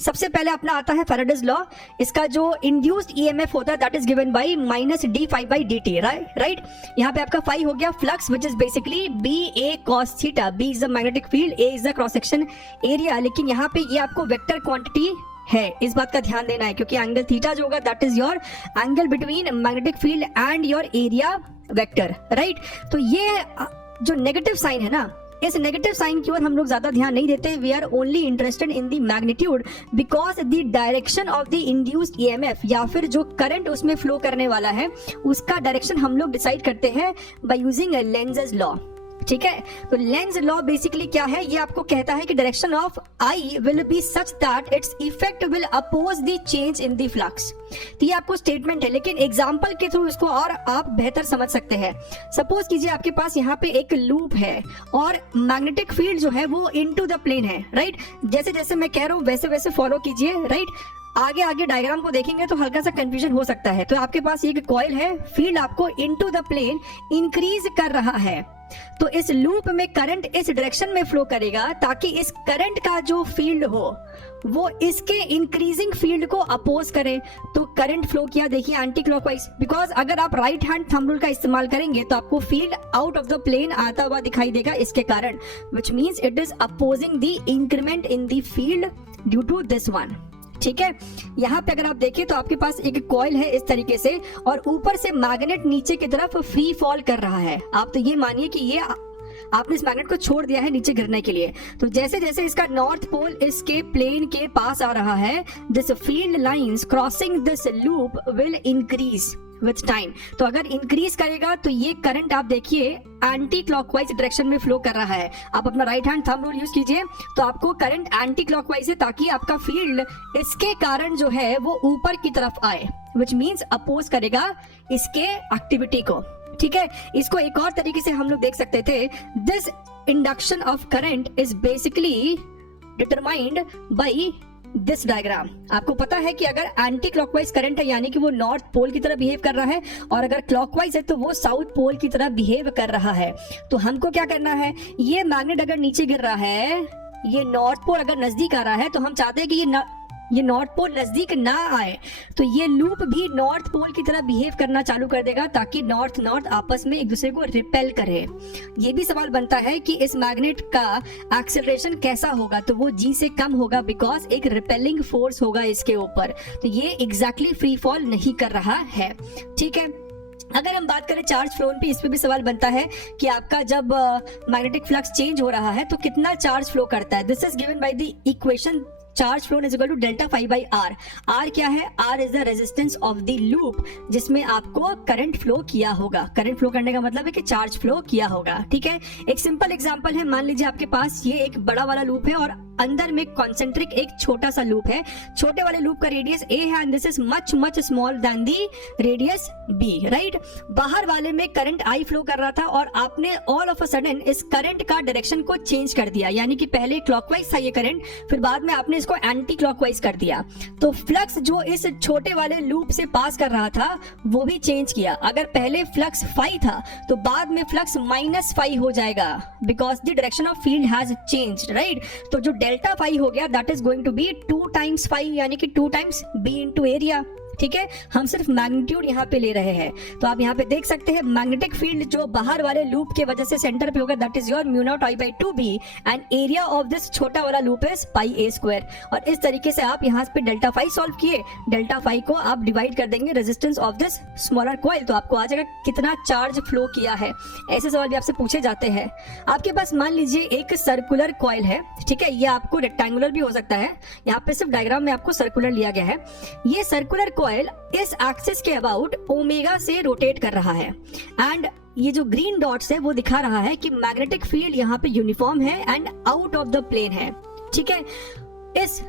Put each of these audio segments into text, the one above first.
सबसे पहले अपना आता है फैराडेज लॉ। इसका जो इंड्यूस्ड ईएमएफ होता है that is given by minus D phi by D T, right. यहाँ पे आपका फाई हो गया flux which is basically B A cos theta. B is the magnetic field, A is the cross section area. लेकिन यहाँ पे ये आपको वेक्टर क्वांटिटी है, इस बात का ध्यान देना है, क्योंकि एंगल थीटा जो होगा that is your angle between magnetic field and your area vector, right. तो ये जो नेगेटिव साइन है ना, इस नेगेटिव साइन की ओर हम लोग ज्यादा ध्यान नहीं देते। We are only interested in the magnitude because the direction of the induced EMF या फिर जो करंट उसमें फ्लो करने वाला है उसका डायरेक्शन हम लोग डिसाइड करते हैं बाय यूजिंग लेंज़ेस लॉ, ठीक है। तो लेंज लॉ बेसिकली क्या है, ये आपको कहता है कि direction of I will be such that its effect will oppose the change in the flux. तो ये आपको स्टेटमेंट है, लेकिन एग्जांपल के थ्रू इसको और आप बेहतर समझ सकते हैं। सपोज कीजिए आपके पास यहाँ पे एक लूप है और मैग्नेटिक फील्ड जो है वो इनटू द प्लेन है, राइट। जैसे जैसे मैं कह रहा हूँ वैसे वैसे फॉलो कीजिए, राइट। आगे आगे डायग्राम को देखेंगे तो हल्का सा कंफ्यूजन हो सकता है। तो आपके पास एक कॉइल है, फील्ड आपको इनटू द प्लेन इंक्रीज कर रहा है, तो इस लूप में करंट इस डायरेक्शन में फ्लो करेगा ताकि इस करंट का जो फील्ड हो वो इसके इंक्रीजिंग फील्ड को अपोज करे। तो करंट फ्लो किया देखिए एंटी क्लॉकवाइज, बिकॉज अगर आप राइट हैंड थंब रूल का इस्तेमाल करेंगे तो आपको field out of the plane आता हुआ दिखाई देगा इसके कारण, which means it is opposing the increment in the field due to this one, ठीक है। यहाँ पे अगर आप देखें तो आपके पास एक कॉइल है इस तरीके से और ऊपर से मैग्नेट नीचे की तरफ फ्री फॉल कर रहा है। आप तो ये मानिए कि ये आपने इस मैग्नेट को छोड़ दिया है नीचे गिरने के लिए। तो जैसे जैसे इसका नॉर्थ पोल इसके प्लेन के पास आ रहा है, this field lines crossing this loop will increase with time. तो अगर इंक्रीज करेगा तो ये करंट आप देखिए एंटी क्लॉकवाइज डायरेक्शन में फ्लो कर रहा है। आप अपना right hand thumb rule use कीजिए तो आपको करंट एंटी क्लॉकवाइज है ताकि आपका फील्ड इसके कारण जो है वो ऊपर की तरफ आए, विच मीन्स अपोज करेगा इसके एक्टिविटी को, ठीक है। इसको एक और तरीके से हम लोग देख सकते थे, this induction of current is basically determined by this diagram. आपको पता है कि अगर एंटी क्लॉकवाइज करंट है यानी कि वो नॉर्थ पोल की तरह बिहेव कर रहा है और अगर क्लॉकवाइज है तो वो साउथ पोल की तरह बिहेव कर रहा है। तो हमको क्या करना है, ये मैग्नेट अगर नीचे गिर रहा है, ये नॉर्थ पोल अगर नजदीक आ रहा है तो हम चाहते हैं कि ये नॉर्थ पोल नजदीक ना आए, तो ये लूप भी नॉर्थ पोल की तरह बिहेव करना चालू कर देगा ताकि नॉर्थ नॉर्थ आपस में एक दूसरे को रिपेल करे। ये भी सवाल बनता है कि इस मैग्नेट का एक्सेलरेशन कैसा होगा, तो वो जी से कम होगा बिकॉज एक रिपेलिंग फोर्स होगा इसके ऊपर। तो ये एग्जैक्टली फ्री फॉल नहीं कर रहा है, ठीक है। अगर हम बात करें चार्ज फ्लो पे, इस पे भी सवाल बनता है कि आपका जब मैग्नेटिक फ्लक्स चेंज हो रहा है तो कितना चार्ज फ्लो करता है। This is given by the equation charge flow is equal to delta phi by R. R क्या है, R is the resistance of the loop जिसमें आपको करंट फ्लो किया होगा। करंट फ्लो करने का मतलब है कि चार्ज फ्लो किया होगा, ठीक है। एक सिंपल एग्जांपल है, मान लीजिए आपके पास ये एक बड़ा वाला लूप है और अंदर में कॉन्सेंट्रिक एक छोटा सा लूप है। छोटे वाले लूप का रेडियस a है and this is much much small than the radius b, right. बाहर वाले में करंट I फ्लो कर रहा था और आपने ऑल ऑफ अ सडन इस करंट का डायरेक्शन को चेंज कर दिया, यानी कि पहले क्लॉकवाइज था ये करंट, फिर बाद में आपने इसको एंटी क्लॉकवाइज कर दिया। तो फ्लक्स जो इस छोटे वाले लूप से पास कर रहा था वो भी चेंज किया। अगर पहले फ्लक्स फाई था तो बाद में फ्लक्स माइनस फाई हो जाएगा because the direction of field has changed, right. तो जो डेल्टा फाई हो गया that is going to be 2 times phi यानी कि 2 टाइम्स बी इनटू एरिया, ठीक है। हम सिर्फ मैग्नीट्यूड यहाँ पे ले रहे हैं। तो आप यहाँ पे देख सकते हैं मैग्नेटिक फील्ड जो बाहर वाले लूप के वजह से सेंटर पे होगा that is your mu not I by 2b and area of this छोटा वाला loop is pi a square. और इस तरीके से आप यहाँ पे डेल्टा फाई सॉल्व किए, डेल्टा फाई को आप डिवाइड कर देंगे resistance of this smaller coil, तो आपको आ जाएगा कितना चार्ज फ्लो किया है। ऐसे सवाल भी आपसे पूछे जाते हैं। आपके पास मान लीजिए एक सर्कुलर कॉइल है, ठीक है। ये आपको रेक्टेंगुलर भी हो सकता है, यहाँ पे सिर्फ डायग्राम में आपको सर्कुलर लिया गया है। ये सर्कुलर कॉइल इस एक्सिस के अबाउट ओमेगा से रोटेट कर रहा है एंड ये जो ग्रीन डॉट्स है वो दिखा रहा है कि मैग्नेटिक फील्ड यहाँ पे यूनिफॉर्म है and out of the plane है, ठीक है। इस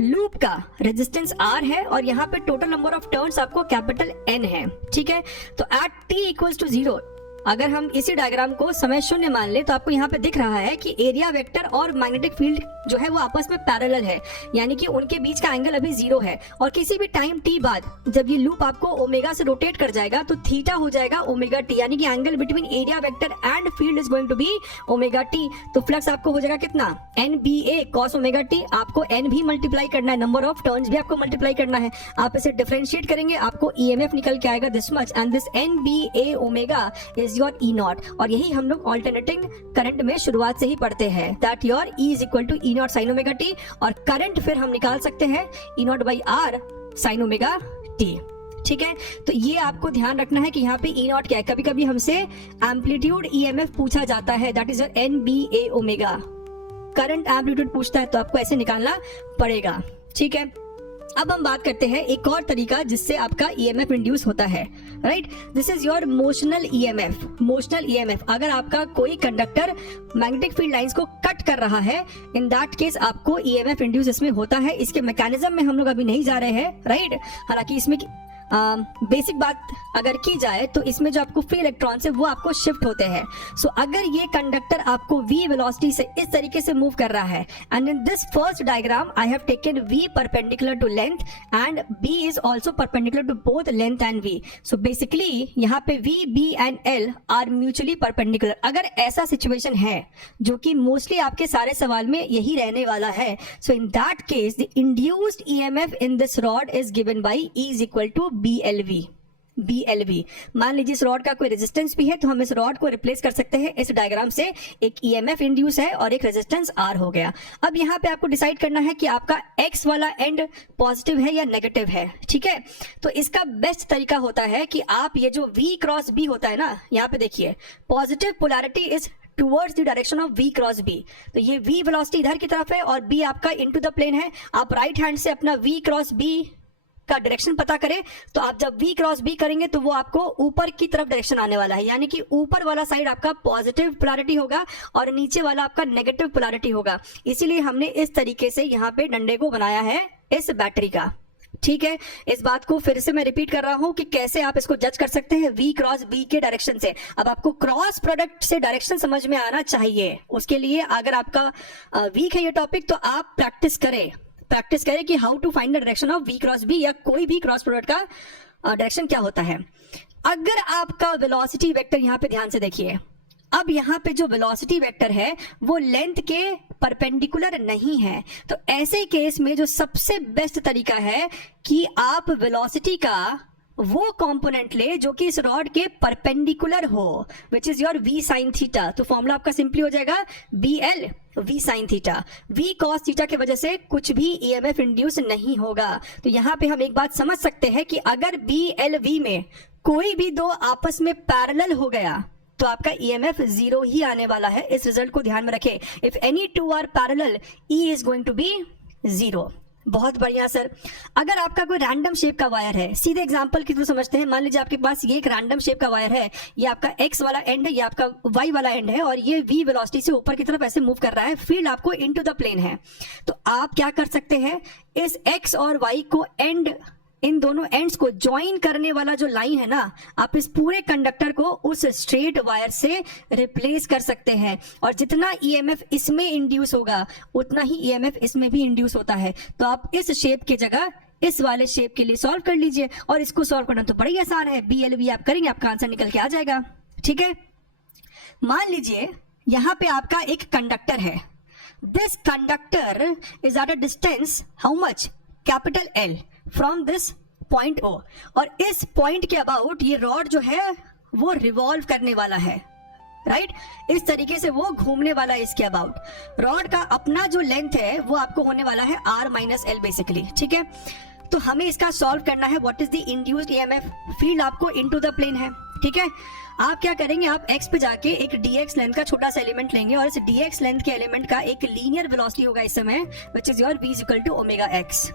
लूप का रेजिस्टेंस R है और यहाँ पे टोटल नंबर ऑफ टर्न्स आपको कैपिटल N है, ठीक है। तो एट t इक्वल्स टू 0 अगर हम इसी डायग्राम को समय शून्य मान ले तो आपको यहाँ पे दिख रहा है कि एरिया वेक्टर और मैग्नेटिक फील्ड जो है वो आपस में पैरेलल है, यानी कि उनके बीच का एंगल अभी 0 है। और किसी भी टाइम t बाद जब ये लूप आपको ओमेगा से रोटेट कर जाएगा तो थीटा हो जाएगा ओमेगा t, यानी कि angle between area vector and field is going to be omega t। तो फ्लक्स आपको हो जाएगा कितना, NBA cos ओमेगा t। आपको n भी मल्टीप्लाई करना है, नंबर ऑफ टर्न्स भी आपको मल्टीप्लाई करना है। आप इसे डिफरेंशिएट करेंगे, आपको EMF निकल के आएगा this much, and this NBA omega is your E not. और यही हम लोग ऑल्टरनेटिंग करंट में शुरुआत से ही पढ़ते हैं, that your E is equal to E not sine omega t। और करंट फिर हम निकाल सकते हैं E not by R sine omega t। ठीक है, तो ये आपको ध्यान रखना है कि यहाँ पे E नॉट क्या है। कभी कभी हमसे एम्पलीट्यूड EMF पूछा जाता है, that is your NBA omega. Current amplitude पूछता है तो आपको ऐसे निकालना पड़ेगा। ठीक है, अब हम बात करते हैं एक और तरीका जिससे आपका EMF इंड्यूस होता है, right. This is your motional EMF। Motional EMF, अगर आपका कोई कंडक्टर मैग्नेटिक फील्ड लाइंस को कट कर रहा है, इन दैट केस आपको EMF इंड्यूस इसमें होता है। इसके मैकेनिज्म में हम लोग अभी नहीं जा रहे हैं, राइट। हालांकि इसमें बेसिक बात अगर की जाए तो इसमें जो आपको फ्री इलेक्ट्रॉन्स है वो आपको शिफ्ट होते हैं। सो अगर ये कंडक्टर आपको v वेलोसिटी से इस तरीके से मूव कर रहा है, and in this first diagram I have taken v perpendicular to length and b is also perpendicular to both length and v। So basically यहाँ पे v, b एंड l आर म्यूचुअली परपेंडिकुलर। अगर ऐसा situation है, जो कि mostly आपके सारे सवाल में यही रहने वाला है, so in that case the induced EMF in this rod is given by E is equal to BLV। मान लीजिए इस रॉड का कोई रेजिस्टेंस भी है तो हम इस रॉड को रिप्लेस कर सकते हैं इस डायग्राम से। एक EMF इंड्यूस है और एक रेजिस्टेंस R हो गया। अब यहाँ पे आपको डिसाइड करना है कि आपका X वाला एंड पॉजिटिव है या नेगेटिव है। ठीक है, तो इसका बेस्ट तरीका होता है कि आप ये जो V क्रॉस B होता है ना, यहाँ पे देखिए positive polarity is towards the direction of V cross B। तो ये V वेलोसिटी इधर की तरफ है और B आपका इनटू द प्लेन है। आप राइट हैंड से अपना V क्रॉस B का डायरेक्शन पता करें तो आप जब V क्रॉस B करेंगे तो वो आपको ऊपर की तरफ डायरेक्शन आने वाला है, यानी कि ऊपर वाला साइड आपका पॉजिटिव पोलैरिटी होगा और नीचे वाला आपका नेगेटिव पोलैरिटी होगा। इसीलिए हमने इस तरीके से यहाँ पे डंडे को बनाया है इस बैटरी का। ठीक है, इस बात को फिर से मैं रिपीट कर रहा हूं कि कैसे आप इसको जज कर सकते हैं V क्रॉस B के डायरेक्शन से। अब आपको क्रॉस प्रोडक्ट से डायरेक्शन समझ में आना चाहिए। उसके लिए अगर आपका वीक है ये टॉपिक तो आप प्रैक्टिस करें कि how to find the direction of V cross B या कोई भी क्रॉस प्रोडक्ट का डायरेक्शन क्या होता है। अगर आपका वेलोसिटी वेक्टर यहाँ पे ध्यान से देखिए, अब यहाँ पे जो वेलोसिटी वेक्टर है वो लेंथ के परपेंडिकुलर नहीं है, तो ऐसे केस में जो सबसे बेस्ट तरीका है कि आप वेलोसिटी का वो कंपोनेंट ले जो कि इस रॉड के परपेंडिकुलर हो, विच is your V sine theta. तो फॉर्मूला आपका सिंपली हो जाएगा BL V sine theta. V cos theta की वजह से कुछ भी EMF इंड्यूस नहीं होगा। तो यहाँ पे हम एक बात समझ सकते हैं कि अगर BLV में कोई भी दो आपस में पैरेलल हो गया तो आपका EMF 0 ही आने वाला है। इस रिजल्ट को ध्यान में रखें। If any two are parallel E is going to be 0। बहुत बढ़िया सर। अगर आपका कोई रैंडम शेप का वायर है, सीधे एग्जांपल की तरह समझते हैं। मान लीजिए आपके पास ये एक रैंडम शेप का वायर है, ये आपका X वाला एंड है, ये आपका Y वाला एंड है और ये V वेलोसिटी से ऊपर की तरफ ऐसे मूव कर रहा है। फील्ड आपको इनटू द प्लेन है, तो आप क्या कर सकते हैं, इस X और Y को एंड, इन दोनों एंड्स को ज्वाइन करने वाला जो लाइन है ना, आप इस पूरे कंडक्टर को उस स्ट्रेट वायर से रिप्लेस कर सकते हैं और जितना EMF इसमें इंड्यूस होगा उतना ही EMF इसमें भी इंड्यूस होता है। तो आप इस शेप की जगह इस वाले शेप के लिए सॉल्व कर लीजिए और इसको सॉल्व करना तो बड़ा ही आसान है। BLV आप करेंगे, आपका आंसर निकल के आ जाएगा। ठीक है, मान लीजिए यहाँ पे आपका एक कंडक्टर है। This conductor is at a distance how much, capital L from this point O, और इस पॉइंट के अबाउट ये रॉड जो है वो रिवॉल्व करने वाला है, राइट। इस तरीके से वो घूमने वाला है इसके अबाउट। रॉड का अपना जो लेंथ है वो आपको होने वाला है R माइनस L बेसिकली। ठीक है, तो हमें इसका सॉल्व करना है। What is the induced EMF, field आपको इनटू द प्लेन है। ठीक है, आप क्या करेंगे, आप X पे जाके एक dx लेंथ का छोटा सा एलिमेंट लेंगे और इस dx लेंथ के एलिमेंट का एक लीनियर वेलोसिटी होगा इस समय, which is your V is equal to omega x।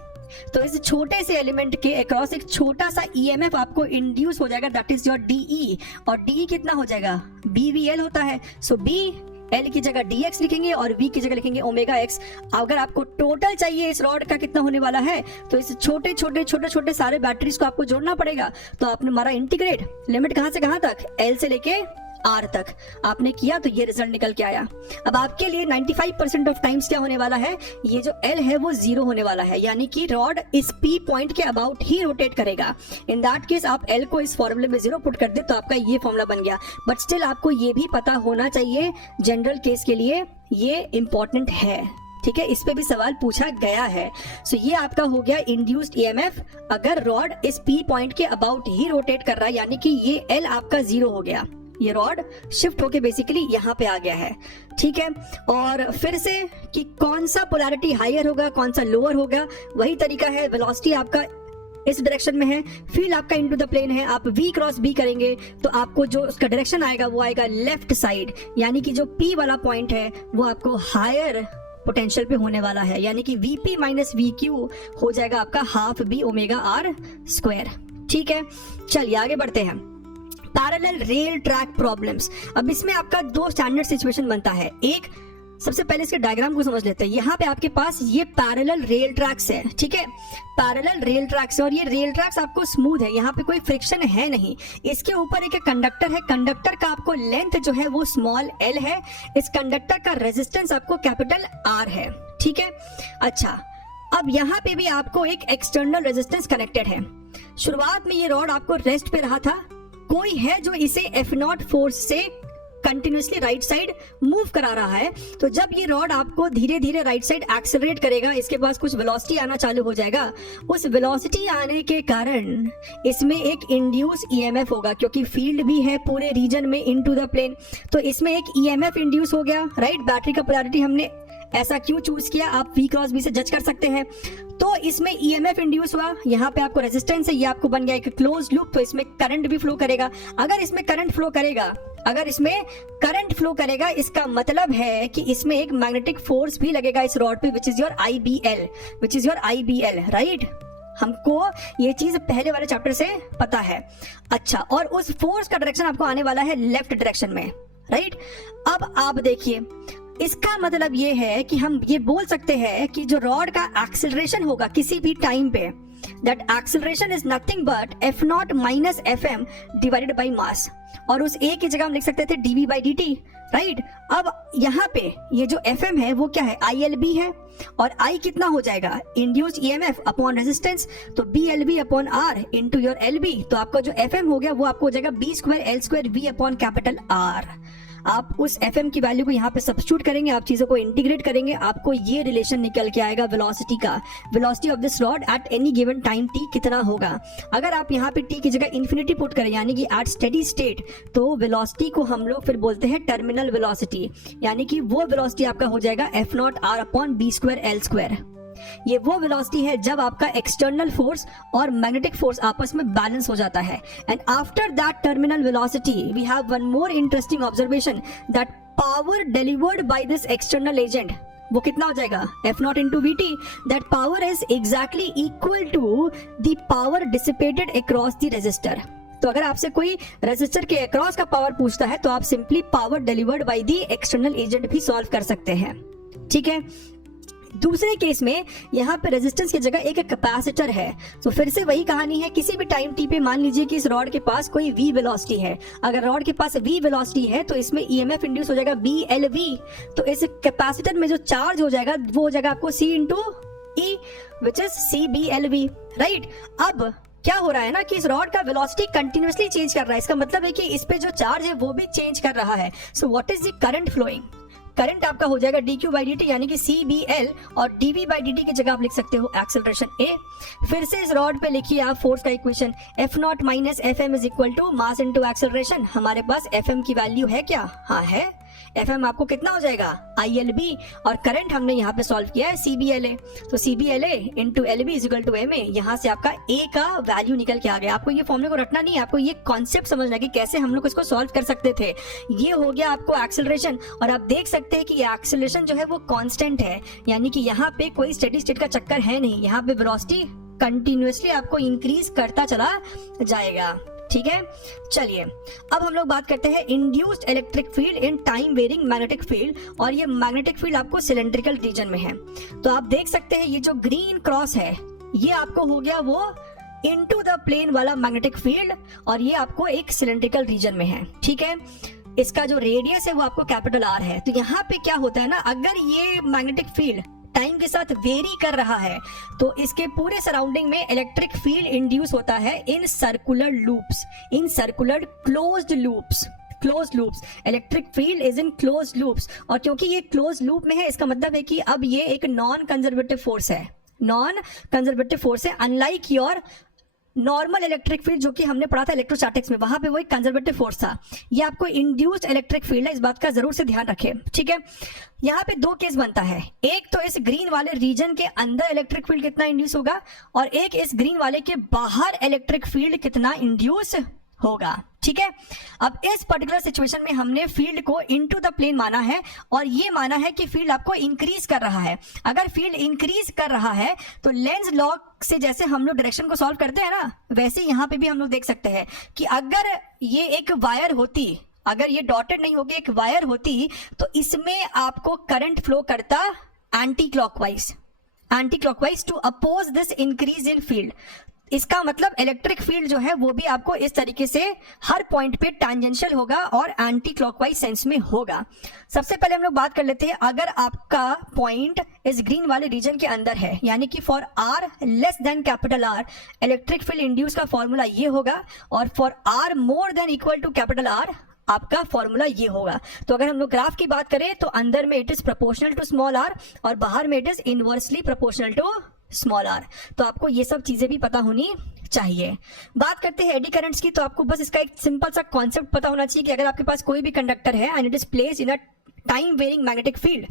तो इस छोटे से एलिमेंट के अक्रॉस एक छोटा सा EMF आपको इंड्यूस हो जाएगा, दैट इज योर DE। और DE कितना हो जाएगा, BVL होता है। सो B L की जगह dx लिखेंगे और V की जगह लिखेंगे ओमेगा x। अगर आपको टोटल चाहिए इस रॉड का कितना होने वाला है, तो इस छोटे सारे बैटरीज को आपको जोड़ना पड़ेगा। तो आपने हमारा इंटीग्रेट लिमिट कहां से कहां तक, L से लेके R तक आपने किया तो ये रिजल्ट निकल के आया। अब आपके लिए 95% ऑफ टाइम्स क्या होने वाला है, ये जो L है वो 0 होने वाला है, यानी कि रॉड इस P पॉइंट के अबाउट ही रोटेट करेगा। इन दैट केस आप L को इस फॉर्मूले में 0 पुट कर दे तो आपका ये फॉर्मूला बन गया। बट स्टिल आपको ये भी पता होना चाहिए, जनरल केस के लिए ये इंपॉर्टेंट है, ठीक है, इस पे भी सवाल पूछा गया है। सो ये आपका हो गया इंड्यूस्ड ईएमएफ अगर रॉड इस P पॉइंट के अबाउट ही रोटेट कर रहा है, यानी कि ये L आपका 0 हो गया, ये रॉड शिफ्ट होके बेसिकली यहाँ पे आ गया है, ठीक है। और फिर से कि कौन सा पोलैरिटी हायर होगा कौन सा लोअर होगा, वही तरीका है। वेलोसिटी आपका इस डायरेक्शन में है, फील्ड आपका इनटू द प्लेन है, आप V क्रॉस B करेंगे तो आपको जो उसका डायरेक्शन आएगा वो आएगा लेफ्ट साइड, यानी कि जो P वाला पॉइंट है वो आपको हायर पोटेंशियल पे होने वाला है, यानी कि Vp माइनस VQ हो जाएगा आपका half B omega R square, ठीक है। चलिए आगे बढ़ते हैं। Parallel rail track problems. अब इसमें आपका दो स्टैंडर्ड सिचुएशन बनता है। एक, सबसे पहले इसके डायग्राम को समझ लेते हैं। यहाँ पे आपके पास ये पैरेलल रेल ट्रैक्स है, ठीक है, पैरेलल रेल ट्रैक्स है और ये रेल ट्रैक्स आपको स्मूथ है, यहाँ पे कोई फ्रिक्शन है नहीं। इसके ऊपर एक कंडक्टर है, कंडक्टर का आपको लेंथ जो है वो स्मॉल l है, इस कंडक्टर का रेजिस्टेंस आपको कैपिटल R है, ठीक है। अच्छा, अब यहाँ पे भी आपको एक एक्सटर्नल रेजिस्टेंस कनेक्टेड है। शुरुआत में ये रॉड आपको रेस्ट पे रहा था, कोई है जो इसे F0 फोर्स से कंटिन्यूसली राइट साइड मूव करा रहा है। तो जब ये रॉड आपको धीरे धीरे राइट साइड एक्सेलरेट करेगा, इसके पास कुछ वेलोसिटी आना चालू हो जाएगा। उस वेलोसिटी आने के कारण इसमें एक इंड्यूस ईएमएफ होगा, क्योंकि फील्ड भी है पूरे रीजन में इनटू द प्लेन, तो इसमें एक ईएमएफ इंड्यूस हो गया, राइट। बैटरी का पोलैरिटी हमने ऐसा क्यों चूज किया आप V क्रॉस B से जज कर सकते हैं। तो इसमें ईएमएफ इंड्यूस हुआ, यहाँ पे आपको रेजिस्टेंस है, ये आपको बन गया एक क्लोज लूप, तो इसमें करंट भी फ्लो करेगा। अगर इसमें करंट फ्लो करेगा, इसका मतलब है कि इसमें एक मैग्नेटिक फोर्स भी लगेगा इस रॉड पे, विच इज योर IBL, राइट। हमको ये चीज पहले वाले चैप्टर से पता है। अच्छा, और उस फोर्स का डायरेक्शन आपको आने वाला है लेफ्ट डायरेक्शन में, राइट। अब आप देखिए, इसका मतलब ये है कि हम ये बोल सकते हैं कि जो रॉड का एक्सेलरेशन होगा किसी भी टाइम पे, that acceleration is nothing but F0 minus FM divided by mass, और उस A की जगह हम लिख सकते थे dV बाई dt, राइट। अब यहाँ पे ये जो FM है वो क्या है, ILB है, और I कितना हो जाएगा, इंड्यूस्ड EMF अपॉन रेजिस्टेंस, तो BLB upon R into your LB, तो आपका जो FM हो गया वो आपको हो जाएगा B square L square V upon capital R। आप उस FM की वैल्यू को यहाँ पे सब्स्टिट्यूट करेंगे, आप चीजों को इंटीग्रेट करेंगे, आपको ये रिलेशन निकल के आएगा वेलोसिटी का। Velocity of this rod at any given time t कितना होगा। अगर आप यहाँ पे t की जगह इन्फिनिटी पुट करें, यानी कि एट स्टेडी स्टेट, तो वेलोसिटी को हम लोग फिर बोलते हैं टर्मिनल वेलोसिटी, यानी कि वो वेलोसिटी आपका हो जाएगा F0 R upon B square L square. ये वो वेलोसिटी है जब आपका एक्सटर्नल फोर्स और मैग्नेटिक फोर्स आपस में बैलेंस हो जाता है। And after that terminal velocity we have one more interesting observation, that power delivered by this external agent वो कितना हो जाएगा, F0 into VT, that power is exactly equal to the power dissipated across the resistor. तो अगर आपसे कोई resistor के across का पावर पूछता है तो आप simply power delivered by the external agent भी सॉल्व कर सकते हैं, ठीक है। दूसरे केस में यहाँ पे रेजिस्टेंस की जगह एक कैपेसिटर है, तो फिर से वही कहानी है। किसी भी टाइम t पे मान लीजिए कि इस रॉड के पास कोई v वेलोसिटी है, अगर रॉड के पास v वेलोसिटी है तो इसमें EMF इंड्यूस हो जाएगा BLV, तो इस कैपेसिटर में जो चार्ज हो जाएगा वो हो जाएगा आपको C into E which is CBLV, right. अब क्या हो रहा है ना कि इस रॉड का वेलोसिटी कंटिन्यूअसली चेंज कर रहा है, इसका मतलब है कि इस पे जो चार्ज है वो भी चेंज कर रहा है। So what is the current flowing, current आपका हो जाएगा dq बाई dt, यानी कि CBL, और dv बाई dt की जगह आप लिख सकते हो एक्सेलरेशन A। फिर से इस रॉड पे लिखिए आप फोर्स का equation, F0 minus FM is equal to mass into acceleration. हमारे पास FM की वैल्यू है क्या, हाँ है। FM आपको कितना हो जाएगा, ILB, और करंट हमने यहाँ पे सॉल्व किया है CBLA, तो CBLA into LB is equal to MA। यहाँ से आपका A का वैल्यू निकल के आ गया। आपको ये फॉर्मूले को रटना नहीं है, आपको ये कॉन्सेप्ट समझना कि कैसे हम लोग इसको सॉल्व कर सकते थे। ये हो गया आपको एक्सेलरेशन, और आप देख सकते हैं कि ये एक्सेलरेशन जो है वो कांस्टेंट है, यानी कि यहाँ पे कोई स्टेडी स्टेट का चक्कर है नहीं, यहाँ पे वेलोसिटी कंटिन्यूअसली आपको इंक्रीज करता चला जाएगा, ठीक है। चलिए अब हम लोग बात करते हैं induced electric field in time varying magnetic field, और ये मैग्नेटिक फील्ड आपको सिलेंड्रिकल रीजन में है। तो आप देख सकते हैं ये जो ग्रीन क्रॉस है ये आपको हो गया वो इनटू द प्लेन वाला मैग्नेटिक फील्ड, और ये आपको एक सिलेंड्रिकल रीजन में है, ठीक है। इसका जो रेडियस है वो आपको कैपिटल आर है। तो यहाँ पे क्या होता है ना, अगर ये मैग्नेटिक फील्ड टाइम के साथ वेरी कर रहा है तो इसके पूरे सराउंडिंग में इलेक्ट्रिक फील्ड इंड्यूस होता है in circular loops, in circular closed loops. Close loops, electric field is in close loops. और क्योंकि ये क्लोज लूप में है, इसका मतलब है कि अब ये एक नॉन कंजर्वेटिव फोर्स है, नॉन कंजर्वेटिव फोर्स है, unlike your normal electric field जो कि हमने पढ़ा था इलेक्ट्रोस्टैटिक्स में, वहां पे वो एक कंजर्वेटिव फोर्स था। ये आपको इंड्यूस्ड इलेक्ट्रिक फील्ड है, इस बात का जरूर से ध्यान रखें, ठीक है। यहाँ पे दो केस बनता है, एक तो इस ग्रीन वाले रीजन के अंदर इलेक्ट्रिक फील्ड कितना इंड्यूस होगा, और एक इस ग्रीन वाले के बाहर इलेक्ट्रिक फील्ड कितना इंड्यूस होगा, ठीक है। अब इस पर्टिकुलर सिचुएशन में हमने फील्ड को इनटू द प्लेन माना है, और ये माना है कि फील्ड आपको इंक्रीज कर रहा है। अगर फील्ड इंक्रीज कर रहा है तो लेंज लॉ से जैसे हम लोग डायरेक्शन को सॉल्व करते हैं ना, वैसे यहाँ पे भी हम लोग देख सकते हैं कि अगर ये एक वायर होती, अगर ये डॉटेड नहीं होगी, एक वायर होती, तो इसमें आपको करंट फ्लो करता anti clockwise, anti clockwise to oppose this increase in field. इसका मतलब इलेक्ट्रिक फील्ड जो है वो भी आपको इस तरीके से हर पॉइंट पे टैंजेंशियल होगा और एंटी क्लॉकवाइज सेंस में होगा। सबसे पहले हम लोग बात कर लेते हैं, अगर आपका पॉइंट इस ग्रीन वाले रीजन के अंदर है, यानी कि for r less than capital r electric field induce का फॉर्मूला ये होगा, और for r more than equal to capital r आपका फॉर्मूला ये होगा। तो अगर हम लोग ग्राफ की बात करें तो अंदर में it is proportional to small r और बाहर में it is inversely proportional to small r. तो आपको ये सब चीजें भी पता होनी चाहिए। बात करते हैं एडी करंट्स की, तो आपको बस इसका एक सिंपल सा कॉन्सेप्ट पता होना चाहिए कि अगर आपके पास कोई भी कंडक्टर है and it is placed in a time varying magnetic field,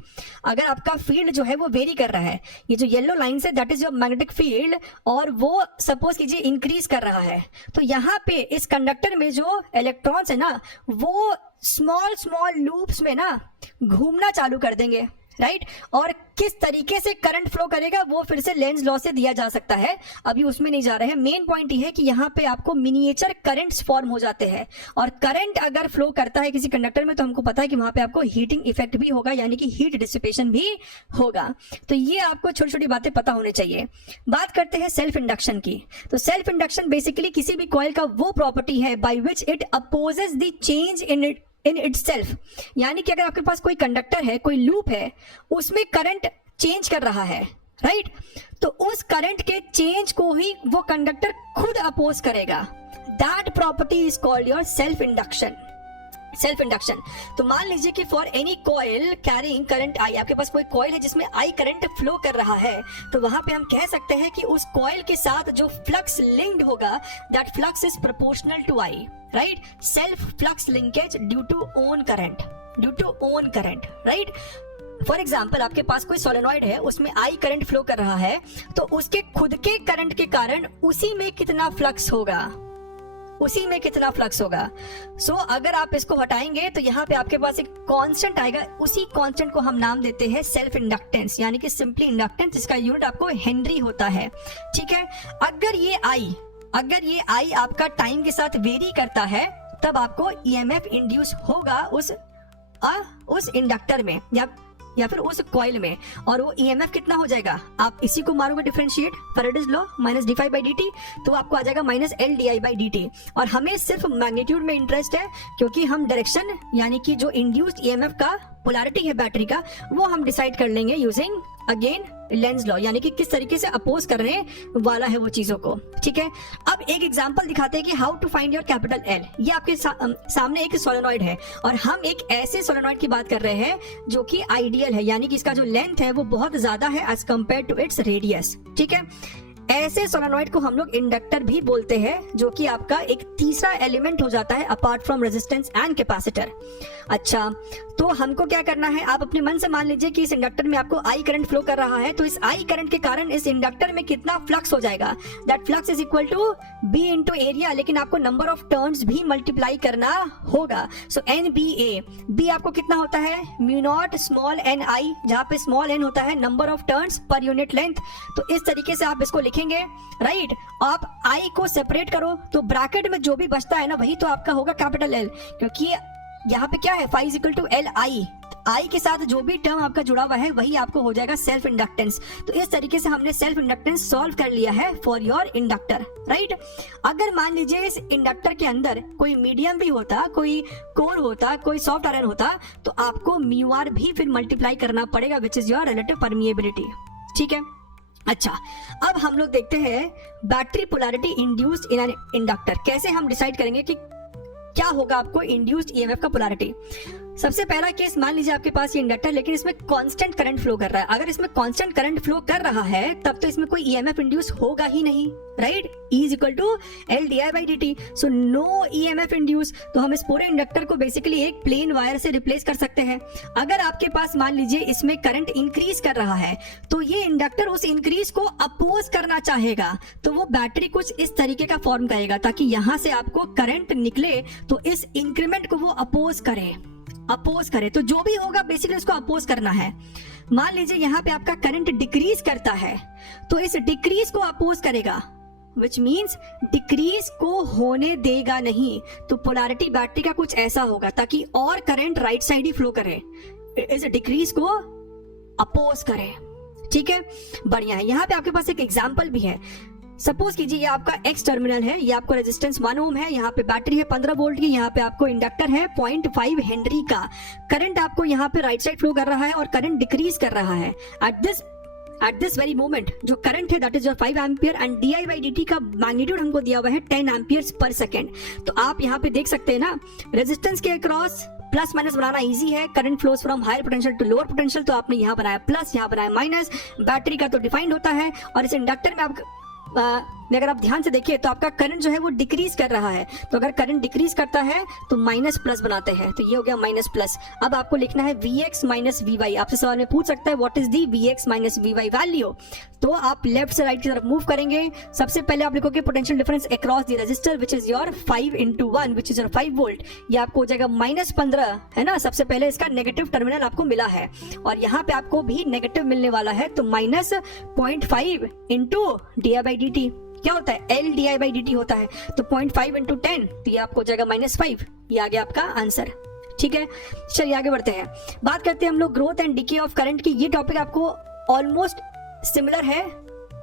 अगर आपका फील्ड जो है वो वेरी कर रहा है, ये जो येलो लाइन है that is your magnetic field, और वो सपोज कीजिए इंक्रीज कर रहा है, तो यहाँ पे इस कंडक्टर में जो इलेक्ट्रॉन्स है ना वो स्मॉल स्मॉल लूप्स में ना घूमना चालू कर देंगे, राइट। और किस तरीके से करंट फ्लो करेगा वो फिर से लेंज लॉ से दिया जा सकता है, अभी उसमें नहीं जा रहे हैं। मेन पॉइंट ये है कि यहाँ पे आपको मिनिएचर करंट्स फॉर्म हो जाते हैं, और करंट अगर फ्लो करता है किसी कंडक्टर में तो हमको पता है कि वहां पे आपको हीटिंग इफेक्ट भी होगा, यानी कि हीट डिसिपेशन भी होगा। तो ये आपको छोटी छोटी बातें पता होनी चाहिए। बात करते हैं सेल्फ इंडक्शन की, तो सेल्फ इंडक्शन बेसिकली किसी भी कॉइल का वो प्रॉपर्टी है by which it opposes the change in itself, यानी कि अगर आपके पास कोई कंडक्टर है, कोई लूप है, उसमें करंट चेंज कर रहा है, राइट, तो उस करंट के चेंज को ही वो कंडक्टर खुद अपोज करेगा। That property is called your self induction. Self induction, तो मान लीजिए कि for any coil carrying current I, आपके पास कोई कॉइल है जिसमें आई करंट फ्लो कर रहा है, तो वहां पे हम कह सकते हैं कि उस कॉइल के साथ जो फ्लक्स लिंक्ड होगा that flux is proportional to I, right. Self flux linkage due to own current, due to own current, right. For example आपके पास कोई सोलेनॉइड है, उसमें आई करंट फ्लो कर रहा है, तो उसके खुद के करंट के कारण उसी में कितना फ्लक्स होगा, उसी में कितना फ्लक्स होगा। सो अगर आप इसको हटाएंगे तो यहाँ पे आपके पास एक कांस्टेंट आएगा, उसी कांस्टेंट को हम नाम देते हैं सेल्फ इंडक्टेंस, यानी कि सिंपली इंडक्टेंस, जिसका यूनिट आपको हेनरी होता है, ठीक है। अगर ये आई आपका टाइम के साथ वेरी करता है तब आपको ईएमएफ इंड्यूस होगा उस इंडक्टर में या फिर उस कॉइल में, और वो ईएमएफ कितना हो जाएगा, आप इसी को मारोगे differentiate, Faraday's law minus D five by D T, तो आपको आ जाएगा minus L d I by D T. और हमें सिर्फ मैग्नीट्यूड में इंटरेस्ट है, क्योंकि हम डायरेक्शन यानी कि जो इंड्यूस्ड ईएमएफ का पोलैरिटी है बैटरी का, वो हम डिसाइड कर लेंगे यूजिंग अगेन लेंज लॉ, यानी कि किस तरीके से अपोज करने वाला है वो चीजों को, ठीक है। अब एक एग्जांपल दिखाते हैं कि how to find your capital L. ये आपके सामने एक सोलेनॉइड है, और हम एक ऐसे सोलेनॉइड की बात कर रहे हैं जो कि आइडियल है, यानी कि इसका जो लेंथ है वो बहुत ज्यादा है as compared to its radius, ठीक है। ऐसे सोलेनॉइड को हम लोग इंडक्टर भी बोलते हैं, जो कि आपका एक तीसरा एलिमेंट हो जाता है apart from resistance and capacitor. अच्छा, तो हमको क्या करना है, आप अपने मन से मान लीजिए कि इस इंडक्टर में आपको आई करंट फ्लो कर रहा है, तो इस आई करंट के कारण इस इंडक्टर में कितना फ्लक्स हो जाएगा, that flux is equal to B into area, लेकिन आपको नंबर ऑफ टर्न्स भी मल्टीप्लाई करना होगा। So n B A, B आपको कितना होता है, mu naught small n I, जहां पे स्मॉल एन होता है number of turns per unit length. तो इस तरीके से आप इसको लिखेंगे, राइट। आप आई को सेपरेट करो तो ब्रैकेट में जो भी बचता है ना वही तो आपका होगा कैपिटल एल, क्योंकि यहाँ पे क्या है, phi is equal to L I, I के साथ जो भी टर्म आपका जुड़ा हुआ है वही आपको हो जाएगा सेल्फ इंडक्टेंस। तो इस तरीके से हमने सेल्फ इंडक्टेंस सॉल्व कर लिया है फॉर योर इंडक्टर, राइट। अगर मान लीजिए इस इंडक्टर के अंदर कोई मीडियम भी होता, कोई कोर होता, कोई सॉफ्ट आयरन होता, तो आपको म्यू आर भी फिर मल्टीप्लाई करना पड़ेगा, विच इज योर रिलेटिव परमिएबिलिटी, ठीक है। अच्छा, अब हम लोग देखते हैं battery polarity induced in an inductor. कैसे हम डिसाइड करेंगे कि क्या होगा आपको इंड्यूस्ड ईएमएफ का पोलैरिटी। सबसे पहला केस, मान लीजिए आपके पास ये इंडक्टर लेकिन इसमें कांस्टेंट करंट फ्लो कर रहा है। अगर इसमें कांस्टेंट करंट फ्लो कर रहा है तब तो इसमें कोई ईएमएफ इंड्यूस होगा ही नहीं, right. E is equal to L d I by D t, so no EMF induce. तो हम इस पूरे इंडक्टर को बेसिकली एक प्लेन वायर से रिप्लेस कर सकते हैं। अगर आपके पास मान लीजिए इसमें करंट इंक्रीज कर रहा है तो ये इंडक्टर उस इंक्रीज को अपोज करना चाहेगा, तो वो बैटरी कुछ इस तरीके का फॉर्म करेगा ताकि यहां से आपको करंट निकले तो इस इंक्रीमेंट को वो अपोज करे। तो जो भी होगा बेसिकली उसको अपोज करना है। मान लीजिए यहाँ पे आपका करंट डिक्रीज करता है तो इस डिक्रीज को अपोज करेगा, विच मीन्स डिक्रीज को होने देगा नहीं। तो पोलैरिटी बैटरी का कुछ ऐसा होगा ताकि और करंट राइट साइड ही फ्लो करे, इस डिक्रीज को अपोज करे, ठीक है। बढ़िया है। यहाँ पे आपके पास एक एग्जाम्पल भी है। सपोज कीजिए ये आपका एक्स टर्मिनल है, ये आपको रेजिस्टेंस 1 ओम है, यहाँ पे बैटरी है 15 वोल्ट की, यहाँ पे आपको इंडक्टर है 0.5 हेनरी का। करंट आपको यहाँ पे राइट साइड फ्लो कर रहा है और करंट डिक्रीज कर रहा है। एट दिस वेरी मोमेंट जो करंट है that is your 5 ampere and D I by D T का मैग्नीट्यूड हमको दिया हुआ है 10 एम्पियर्स पर सेकेंड। तो आप यहाँ पे देख सकते हैं ना, रेजिस्टेंस के अक्रॉस प्लस माइनस बनाना इजी है। Current flows from higher potential to lower potential, तो आपने यहाँ बनाया प्लस, यहाँ बनाया माइनस। बैटरी का तो डिफाइंड होता है और इस इंडक्टर में आप अगर आप ध्यान से देखिए तो आपका करंट जो है वो डिक्रीज कर रहा है। तो अगर करंट डिक्रीज करता है तो माइनस प्लस बनाते हैं, तो ये हो गया माइनस प्लस। अब आपको लिखना है Vx माइनस Vy। आपसे सवाल में पूछ सकता है what is the Vx minus Vy value. तो आप लेफ्ट से राइट की तरफ मूव करेंगे। सबसे पहले आप लिखोगे potential difference across the resistor which is your 5 into 1 which is your 5 volt. ये आपको हो जाएगा -15, है ना। सबसे पहले इसका नेगेटिव टर्मिनल आपको मिला है और यहाँ पे आपको भी नेगेटिव मिलने वाला है, तो -0.5 into D I by D T क्या होता है, L d I by D T होता है। तो 0.5 into 10, तो ये आपको हो जाएगा -5। ये आ गया आपका आंसर, ठीक है। चलिए आगे बढ़ते हैं। बात करते हैं हम लोग growth and decay of current की। ये टॉपिक आपको ऑलमोस्ट सिमिलर है,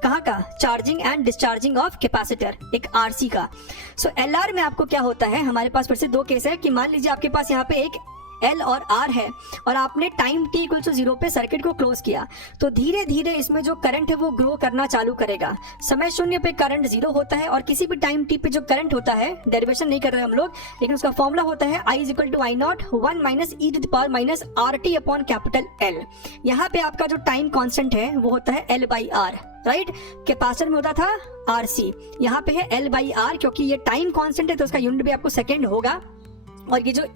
कहाँ का, charging and discharging of capacitor, एक आरसी का। सो एलआर में आपको क्या होता है, हमारे पास फिर से दो केस है कि मान लीजिए आपके पास यहाँ पे एक L और R है और आपने टाइम t इक्वल टू 0 पे सर्किट को क्लोज किया, तो धीरे धीरे इसमें जो करंट है वो ग्रो करना चालू करेगा। समय 0 पे करंट 0 होता है और किसी भी टाइम t पे जो करंट होता है, डेरिवेशन नहीं कर रहे हम लोग, लेकिन उसका फॉर्मूला होता है I is equal to I naught 1 minus e to the power minus RT upon capital L। यहाँ पे आपका जो टाइम कॉन्स्टेंट है वो होता है L by R, right. Capacitor में होता था RC, यहाँ पे है L बाई R, क्योंकि ये टाइम कॉन्स्टेंट है तो उसका यूनिट भी आपको सेकेंड होगा। और ये जो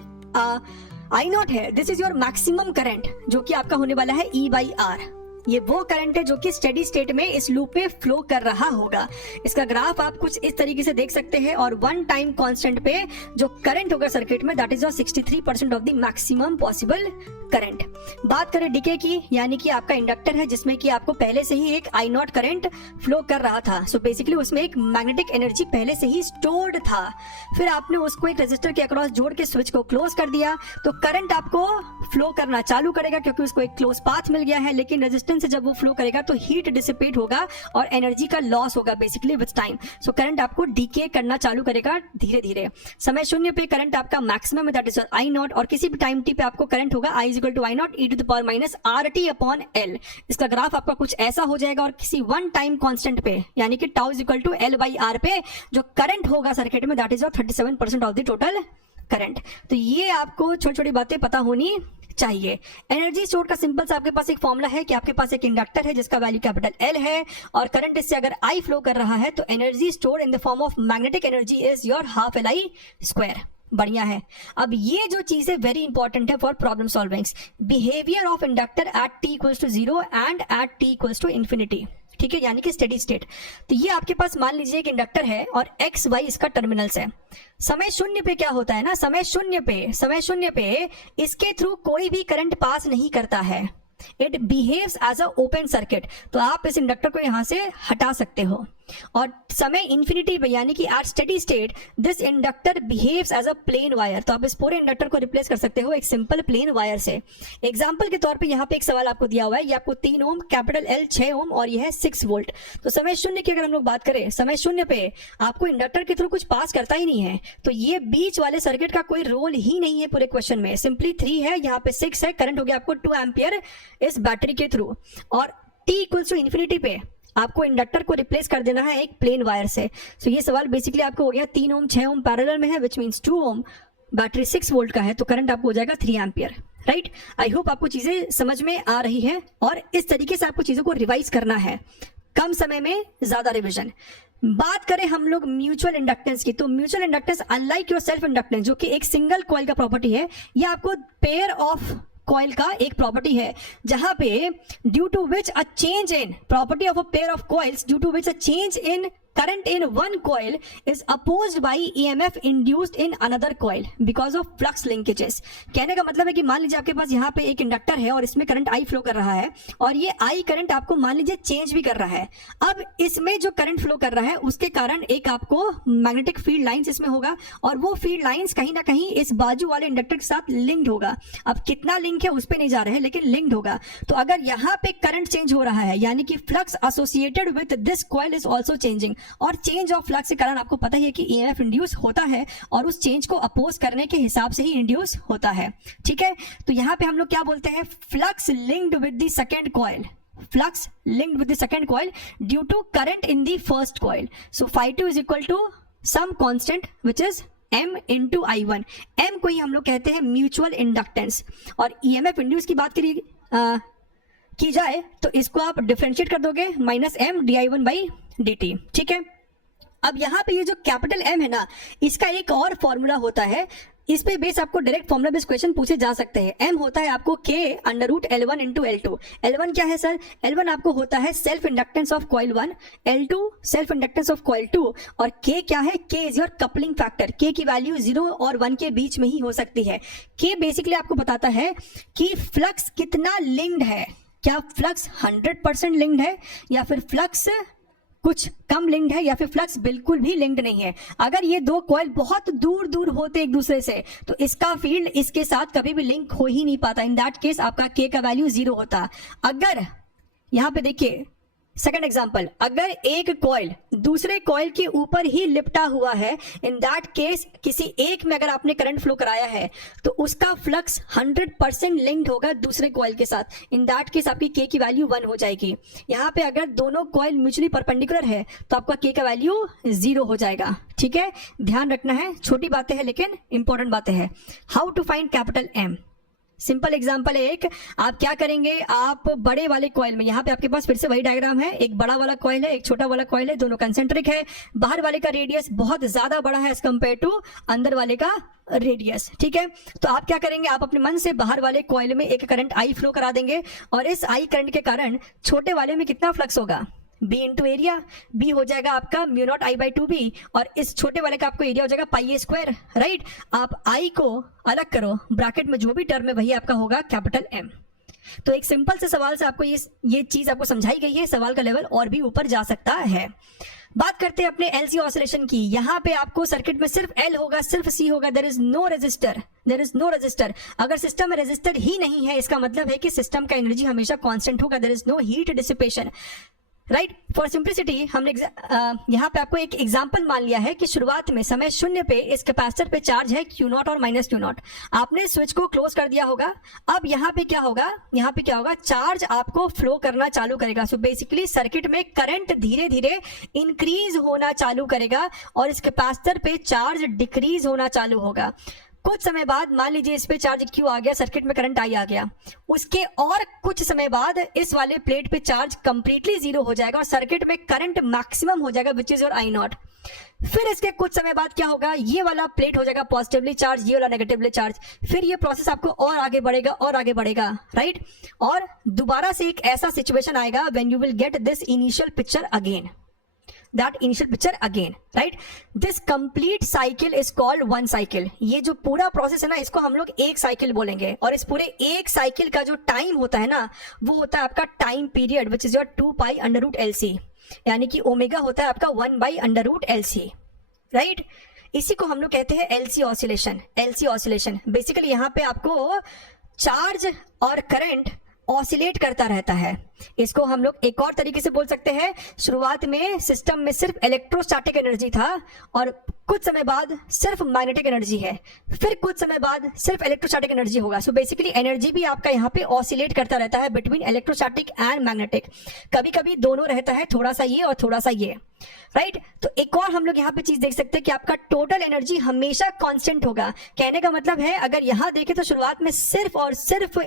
I नॉट है, this is your maximum current जो कि आपका होने वाला है E बाई R। ये वो करंट है जो कि स्टेडी स्टेट में इस लूप में फ्लो कर रहा होगा। इसका ग्राफ आप कुछ इस तरीके से देख सकते हैं और वन टाइम कांस्टेंट पे जो करंट होगा सर्किट में that is 63% of the maximum possible current. बात करें डीके की, यानी कि आपका इंडक्टर है जिसमें कि आपको पहले से ही एक आई नॉट करंट फ्लो कर रहा था। सो बेसिकली उसमें एक मैग्नेटिक एनर्जी पहले से ही स्टोर्ड था। फिर आपने उसको एक रेजिस्टर के अक्रॉस जोड़ के स्विच को क्लोज कर दिया तो करंट आपको फ्लो करना चालू करेगा क्योंकि उसको एक क्लोज पाथ मिल गया है। लेकिन रेजिस्टेंस से जब वो फ्लो करेगा तो हीट डिसिपेट होगा और एनर्जी का लॉस होगा basically with time. So current आपको डीके करना चालू करेगा धीरे धीरे। समय 0 पे करंट आपका मैक्सिमम है दैट इज आई नॉट, और किसी भी टाइम टी पे आपको करंट होगा I is equal to I naught e to the power minus RT upon L। इसका ग्राफ आपका कुछ ऐसा हो जाएगा और किसी वन टाइम कांस्टेंट पे यानी कि tau is equal to L by R पे जो करंट होगा सर्किट में that is 37% of the total current. तो ये आपको छोटी छोटी बातें पता होनी चाहिए। एनर्जी स्टोर का सिंपल सा आपके पास एक फॉर्मूला है कि आपके पास एक इंडक्टर है जिसका वैल्यू कैपिटल L है और करंट इससे अगर I फ्लो कर रहा है तो energy store in the form of magnetic energy is your half LI square. बढ़िया है। अब ये जो चीज है वेरी इंपॉर्टेंट है for problem solvings, behaviour of inductor at t equals to 0 and at t equals to infinity, ठीक है, यानी कि स्टेडी स्टेट। तो ये आपके पास मान लीजिए एक इंडक्टर है और एक्स वाई इसका टर्मिनल्स है। समय 0 पे क्या होता है ना, समय शून्य पे इसके थ्रू कोई भी करंट पास नहीं करता है, it behaves as a open circuit. तो आप इस इंडक्टर को यहां से हटा सकते हो। और समय इन्फिनिटी पे यानी कि at steady state this inductor behaves as a plain wire. तो आप इस पूरे इंडक्टर को रिप्लेस कर सकते हो एक सिंपल प्लेन वायर से। एग्जांपल के तौर पे यहाँ पे एक सवाल आपको दिया हुआ है, ये आपको 3 ओम, कैपिटल L 6 ओम और ये है 6 वोल्ट। तो समय शून्य की अगर हम लोग बात करें, समय शून्य पे आपको इंडक्टर के थ्रू कुछ पास करता ही नहीं है, तो ये बीच वाले सर्किट का कोई रोल ही नहीं है पूरे क्वेश्चन में। सिंपली 3 है, यहाँ पे 6 है, करंट हो गया आपको 2 एम्पियर इस बैटरी के थ्रू। और t इक्वल्स टू इन्फिनिटी पे आपको इंडक्टर को रिप्लेस कर देना है एक प्लेन वायर से। सो ये सवाल बेसिकली आपको हो गया 3 ओम 6 ओम पैरेलल में है, which means 2 ohm, battery 6 volt का है, तो करंट आपको हो जाएगा 3 एम्पियर। राइट, आई होप आपको चीजें समझ में आ रही है और इस तरीके से आपको चीजों को रिवाइज करना है, कम समय में ज्यादा रिविजन। बात करें हम लोग म्यूचुअल इंडक्टेंस की, तो mutual inductance unlike your self inductance जो कि एक सिंगल कॉइल का प्रॉपर्टी है, ये आपको पेयर ऑफ कॉइल का एक प्रॉपर्टी है, जहां पे due to which a change in property of a pair of coils due to which a change in current in one coil is opposed by EMF induced in another coil because of flux linkages। कहने का मतलब है कि मान लीजिए आपके पास यहाँ पे एक इंडक्टर है और इसमें करंट I फ्लो कर रहा है और ये I करंट आपको मान लीजिए चेंज भी कर रहा है। अब इसमें जो करंट फ्लो कर रहा है उसके कारण एक आपको मैग्नेटिक फील्ड लाइंस इसमें होगा और वो फील्ड लाइंस कहीं ना कहीं इस बाजू वाले इंडक्टर के साथ लिंक्ड होगा। अब कितना लिंक है उस पर नहीं जा रहे हैं, लेकिन लिंक्ड होगा। तो अगर यहाँ पे करंट चेंज हो रहा है यानी कि flux associated with this coil is also changing, और चेंज ऑफ फ्लक्स के कारण आपको पता ही है कि EMF इंड्यूस होता है और उस चेंज को अपोज करने के हिसाब से ही इंड्यूस होता है। ठीक है, तो यहां पे हम लोग क्या बोलते हैं, flux linked with the second coil, flux linked with the second coil due to current in the first coil. So phi2 is equal to some constant which is M into I1। M को ही हम लोग कहते हैं mutual inductance. और EMF induce की बात की जाए तो इसको आप डिफरेंशिएट कर दोगे -M di1/dt। ठीक है, अब यहाँ पे ये जो कैपिटल M है ना, इसका एक और फॉर्मूला होता है, इस पे बेस आपको डायरेक्ट फॉर्मूला बेस्ड क्वेश्चन पूछे जा सकते हैं। M होता है आपको K √ L1 into L2। L1 क्या है सर? L1 आपको होता है self inductance of coil 1, L2 self inductance of coil 2 और K क्या है? K is your coupling factor. K की वैल्यू 0 और 1 के बीच में ही हो सकती है। K बेसिकली आपको बताता है कि फ्लक्स कितना लिंक्ड है, क्या फ्लक्स 100% लिंक्ड है या फिर फ्लक्स कुछ कम लिंक्ड है या फिर फ्लक्स बिल्कुल भी लिंक्ड नहीं है। अगर ये दो कॉइल बहुत दूर दूर होते एक दूसरे से तो इसका फील्ड इसके साथ कभी भी लिंक हो ही नहीं पाता। इन दैट केस आपका K का वैल्यू 0 होता। अगर यहाँ पे देखिए सेकंड एग्जांपल, अगर एक कॉइल दूसरे कॉइल के ऊपर ही लिपटा हुआ है, इन दैट केस किसी एक में अगर आपने करंट फ्लो कराया है तो उसका फ्लक्स 100% लिंक्ड होगा दूसरे कॉइल के साथ। इन दैट केस आपकी K की वैल्यू 1 हो जाएगी। यहाँ पे अगर दोनों कॉइल म्यूचुअली परपेंडिकुलर है तो आपका K का वैल्यू 0 हो जाएगा। ठीक है, ध्यान रखना है, छोटी बातें हैं लेकिन इंपॉर्टेंट बातें हैं। How to find capital M, simple example है एक, आप क्या करेंगे, आप बड़े वाले कॉइल में, यहाँ पे आपके पास फिर से वही डायग्राम है, एक बड़ा वाला कॉइल है एक छोटा वाला कॉइल है, दोनों कंसेंट्रिक है, बाहर वाले का रेडियस बहुत ज्यादा बड़ा है एज कंपेयर टू अंदर वाले का रेडियस। ठीक है, तो आप क्या करेंगे, आप अपने मन से बाहर वाले कॉइल में एक करंट I फ्लो करा देंगे और इस I करंट के कारण छोटे वाले में कितना फ्लक्स होगा, B इंटू एरिया, B हो जाएगा आपका μ0 I/2B और इस छोटे वाले का आपको एरिया हो जाएगा πa²। राइट, आप I को अलग करो, ब्रैकेट में जो भी टर्म है वही आपका होगा कैपिटल M। तो एक सिंपल से सवाल से आपको ये चीज आपको समझाई गई है, सवाल का लेवल और भी ऊपर जा सकता है। बात करते हैं अपने LC ऑसिलेशन की। यहाँ पे आपको सर्किट में सिर्फ L होगा, सिर्फ C होगा, देयर इज नो रेजिस्टर। अगर सिस्टम में रेजिस्टर ही नहीं है इसका मतलब है कि सिस्टम का एनर्जी हमेशा कांस्टेंट होगा, there is no heat dissipation. Right, for simplicity हमने यहाँ पे आपको एक एग्जांपल मान लिया है कि शुरुआत में समय शून्य पे इस कैपेसिटर पे चार्ज है Q0 और -Q0। आपने स्विच को क्लोज कर दिया होगा। अब यहाँ पे क्या होगा, चार्ज आपको फ्लो करना चालू करेगा। सो बेसिकली सर्किट में करंट धीरे धीरे इंक्रीज होना चालू करेगा और इस कैपेसिटर पे चार्ज डिक्रीज होना चालू होगा। कुछ समय बाद मान लीजिए इस पे चार्ज Q आ गया, सर्किट में करंट I आ गया, उसके और कुछ समय बाद इस वाले प्लेट पे चार्ज कंप्लीटली 0 हो जाएगा और सर्किट में करंट मैक्सिमम हो जाएगा विच इज योर I0। फिर इसके कुछ समय बाद क्या होगा, ये वाला प्लेट हो जाएगा पॉजिटिवली चार्ज, ये वाला नेगेटिवली चार्ज। फिर ये प्रोसेस आपको और आगे बढ़ेगा राइट, और दोबारा से एक ऐसा सिचुएशन आएगा when you will get this initial picture again, that initial picture again, right? This complete cycle is called one cycle। ये जो पूरा प्रोसेस है ना इसको हम लोग एक साइकिल बोलेंगे और इस पूरे एक साइकिल का जो टाइम होता है ना वो होता है आपका time period which is your 2 π √LC। यानी कि ओमेगा होता है आपका 1/√LC, राइट। इसी को हम लोग कहते हैं LC oscillation. LC oscillation basically यहाँ पे आपको चार्ज और करंट ऑसिलेट करता रहता है। इसको हम लोग एक और तरीके से बोल सकते हैं, शुरुआत में सिस्टम में सिर्फ इलेक्ट्रोस्टैटिक एनर्जी था और कुछ समय बाद सिर्फ मैग्नेटिक एनर्जी है, फिर कुछ समय बाद सिर्फ इलेक्ट्रोस्टैटिक एनर्जी होगा। सो बेसिकली एनर्जी भी आपका यहाँ पे ऑसिलेट करता रहता है बिटवीन इलेक्ट्रोस्टैटिक एंड मैग्नेटिक। कभी कभी दोनों रहता है, थोड़ा सा ये और थोड़ा सा ये, राइट। तो एक और हम लोग यहाँ पे चीज देख सकते हैं कि आपका टोटल एनर्जी हमेशा कांस्टेंट होगा। कहने का मतलब है अगर यहाँ देखें तो शुरुआत में सिर्फ और सिर्फ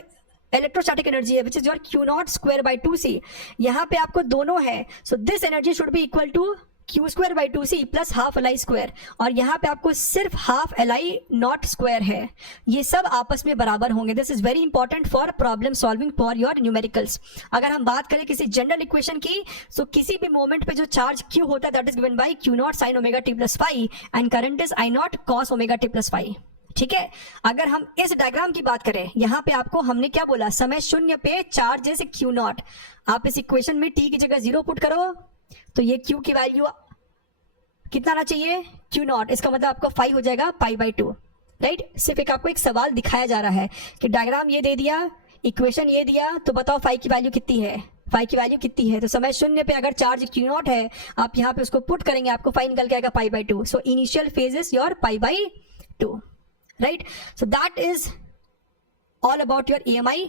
इलेक्ट्रोस्टैटिक एनर्जी है विच इज योर Q0² यहाँ पे आपको दोनों है। So this energy should be equal to Q² plus half LI², और यहाँ पे आपको सिर्फ हाफ LI0² है। ये सब आपस में बराबर होंगे। This is very important for problem solving for your numericals. अगर हम बात करें किसी जनरल इक्वेशन की, सो किसी भी मोमेंट पे जो चार्ज Q होता है that is given by Q0 sin ωt plus phi and current is I0 cos ωt plus phi, ठीक है। अगर हम इस डायग्राम की बात करें, यहाँ पे आपको हमने क्या बोला, समय शून्य पे चार्ज है Q0। आप इस इक्वेशन में t की जगह 0 पुट करो तो ये Q की वैल्यू कितना आना चाहिए, Q0। इसका मतलब आपको 5 हो जाएगा π/2, राइट। सिर्फ एक आपको एक सवाल दिखाया जा रहा है कि डायग्राम ये दे दिया, इक्वेशन ये दिया, तो बताओ 5 की वैल्यू कितनी है, 5 की वैल्यू कितनी है। तो समय शून्य पे अगर चार्ज Q0 है, आप यहाँ पे उसको पुट करेंगे, आपको 5 निकल के आएगा π/2। So initial phase is your π/2, right? So that is all about your EMI.